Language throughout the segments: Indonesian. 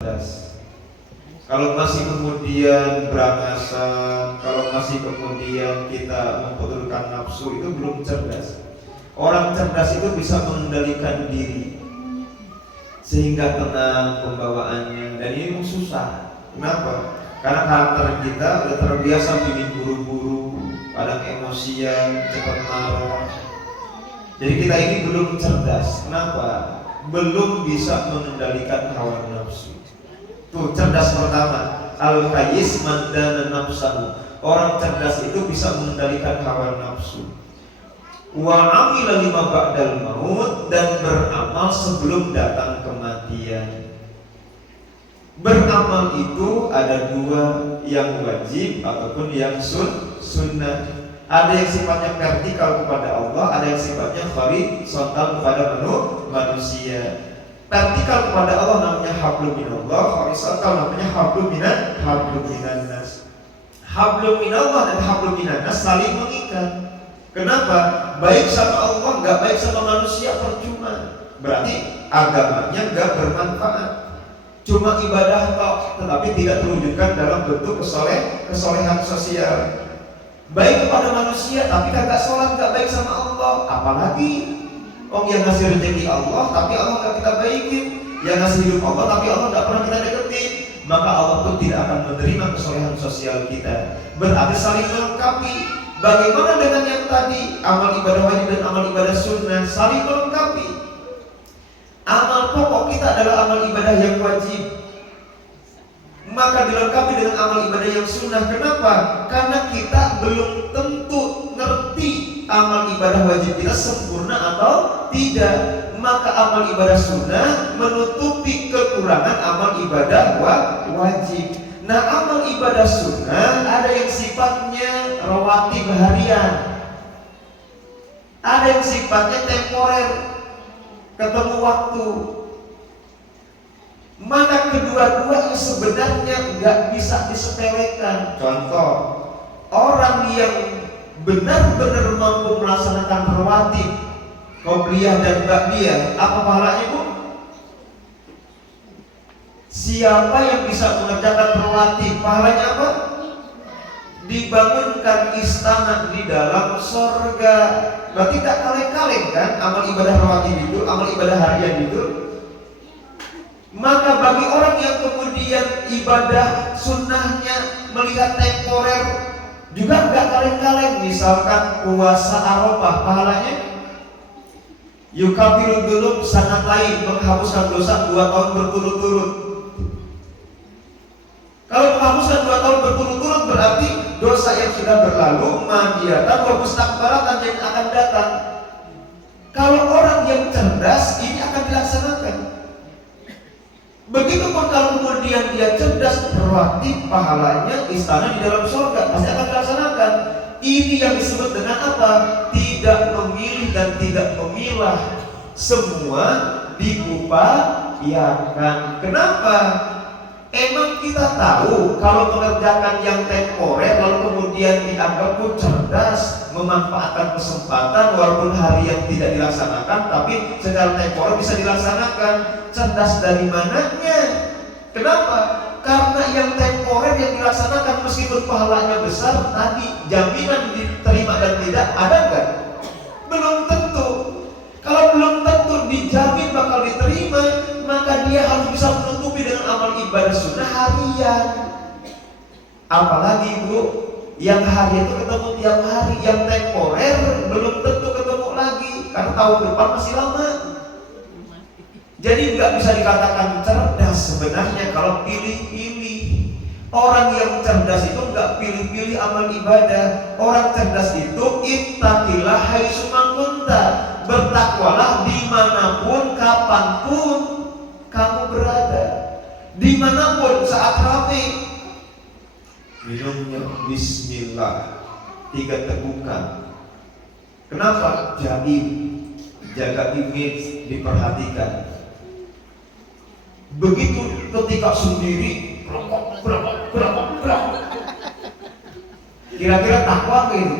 Kalau masih kemudian berangasan, kalau masih kemudian kita mempedulikan nafsu, itu belum cerdas. Orang cerdas itu bisa mengendalikan diri sehingga tenang pembawaannya, dan ini susah. Kenapa? Karena karakter kita udah terbiasa bikin buru-buru, kadang emosian, cepat marah. Jadi kita ini belum cerdas. Kenapa? Belum bisa mengendalikan hawa nafsu. Tuh, cerdas pertama, al-qayyis man dana nafsahu. Orang cerdas itu bisa mengendalikan hawa nafsu. Wa amila lima ba'dal maut, dan beramal sebelum datang kematian. Beramal itu ada dua, yang wajib ataupun yang sunnah. Ada yang sifatnya vertikal kepada Allah, ada yang sifatnya horizontal kepada manusia. Vertikal kepada Allah namanya hablum minallah, horizontal namanya hablum minan nas. Hablum minallah dan hablum minan nas saling mengikat. Kenapa? Baik sama Allah, nggak baik sama manusia percuma. Berarti agamanya nggak bermanfaat. Cuma ibadah tok, tetapi tidak terwujudkan dalam bentuk kesolehan sosial. Baik kepada manusia, tapi kagak sholat, nggak baik sama Allah. Apalagi yang ngasih rezeki Allah, tapi Allah nggak kita baikin. Yang ngasih hidup Allah, tapi Allah nggak pernah kita deketin. Maka Allah pun tidak akan menerima kesolehan sosial kita. Berarti saling melengkapi. Bagaimana dengan yang tadi, amal ibadah wajib dan amal ibadah sunnah saling melengkapi. Amal pokok kita adalah amal ibadah yang wajib, maka dilengkapi dengan amal ibadah yang sunnah. Kenapa? Karena kita belum tentu ngerti amal ibadah wajib kita sempurna atau tidak. Maka amal ibadah sunnah menutupi kekurangan amal ibadah wajib. Nah, amal ibadah sunnah ada yang sifatnya rawatib harian, ada yang sifatnya temporer, ketemu waktu. Maka kedua-duanya sebenarnya nggak bisa disepelekan. Contoh, orang yang benar-benar mampu melaksanakan rawatib, qobliyah dan ba'diyah, apa pahalanya, Bu? Siapa yang bisa mengerjakan rawatib, pahalanya apa? Dibangunkan istana di dalam surga. Berarti tak kaleng-kaleng kan amal ibadah rawatib itu, amal ibadah harian itu. Maka bagi orang yang kemudian ibadah sunnahnya melihat temporer, juga nggak kaleng-kaleng. Misalkan puasa Arafah, pahalanya yukabiru dzunub, sangat lain, menghapuskan dosa 2 tahun berturut-turut. Kalau menghapuskan 2 tahun berturut-turut berarti dosa yang sudah berlalu, madiyatan wa mustaqbalatan yang akan datang. Kalau orang yang cerdas, ini akan dilaksanakan. Begitupun kalau kemudian dia cerdas, rawatib, pahalanya istana di dalam surga pasti akan dilaksanakan. Ini yang disebut dengan apa? Tidak memilih dan tidak memilah, semua diupayakan. Kenapa? Emang kita tahu kalau mengerjakan yang temporer lalu kemudian dianggap pun cerdas, memanfaatkan kesempatan walaupun hari yang tidak dilaksanakan tapi secara temporer bisa dilaksanakan. Cerdas dari mananya? Kenapa? Karena yang temporer yang dilaksanakan meskipun pahalanya besar, tadi jaminan diterima dan tidak ada nggak? Belum tentu. Kalau belum tentu dijamin bakal diterima, maka dia harus bisa menutupi dengan amal ibadah sunnah harian. Apalagi, Bu, yang hari itu ketemu tiap hari, yang temporer belum tentu ketemu lagi karena tahun depan masih lama. Jadi nggak bisa dikatakan cerdas sebenarnya kalau pilih-pilih. Orang yang cerdas itu nggak pilih-pilih amal ibadah. Orang cerdas itu ittaqillah haitsu ma kunta, bertakwalah dimanapun kapanpun kamu berada, dimanapun saat ramai. Minumnya bismillah, 3 tegukan. Kenapa? Jaim, jaga image, diperhatikan. Begitu ketika sendiri, kira-kira takwa gitu?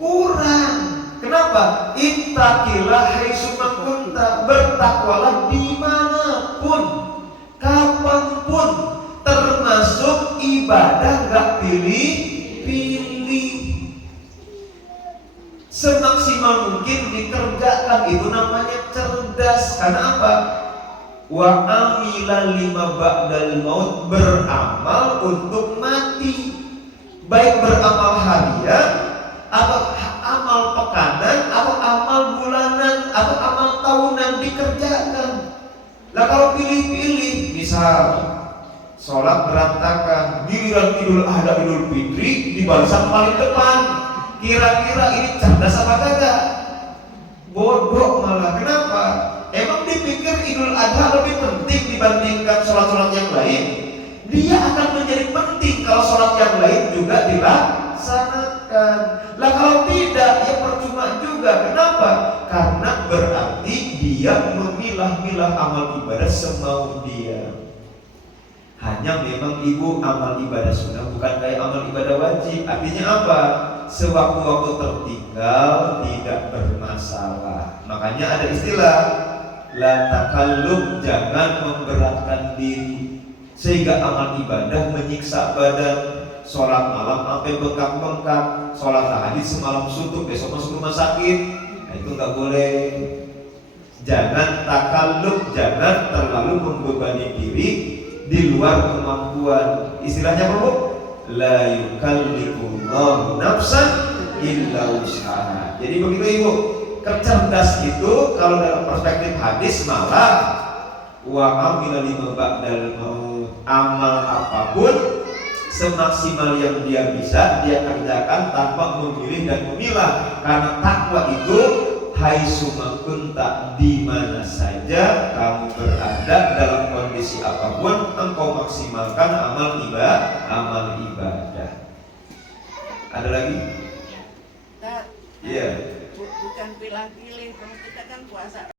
Kurang. Kenapa? Ittaqillah haitsu ma kunta, bertakwalah dimanapun kamu pilih-pilih. Semaksimal mungkin dikerjakan, itu namanya cerdas. Karena apa? Wa amila lima ba'dal maut, beramal untuk mati. Baik beramal harian, atau amal pekanan, atau amal bulanan, atau amal tahunan dikerjakan. Lah kalau pilih-pilih, misal sholat berantakan, giliran Idul Adha Idul Fitri di barisan paling depan, kira-kira ini cerdas apa kagak? Bodoh malah. Kenapa? Emang dipikir Idul Adha lebih penting dibandingkan sholat-sholat yang lain? Dia akan menjadi penting kalau sholat yang lain juga dilaksanakan. Lah kalau tidak, ya percuma juga. Kenapa? Karena berarti dia memilah-milah amal ibadah semau dia. Hanya memang ibu amal ibadah sunnah bukan kayak amal ibadah wajib. Artinya apa? Sewaktu-waktu tertinggal tidak bermasalah. Makanya ada istilah la takalluf, jangan memberatkan diri sehingga amal ibadah menyiksa badan. Sholat malam sampai bengkak-bengkak, sholat tahajud semalam suntuk, besok masuk rumah sakit. Nah, itu nggak boleh. Jangan takalluf, jangan terlalu membebani diri di luar kemampuan. Istilahnya apa, Bu? La yukallifullahu nafsan illa wus'aha. Jadi begitu Ibu. Kecerdas itu kalau dalam perspektif hadis malah wa amila lima ba'dal maut, amal apapun semaksimal yang dia bisa dia kerjakan tanpa memilih dan memilah. Karena takwa itu haitsu kunta, di mana saja kamu berada dalam kondisi apapun engkau maksimalkan amal ibadah. Ada lagi? Iya. Bukan pilih-pilih, kalau kita kan puasa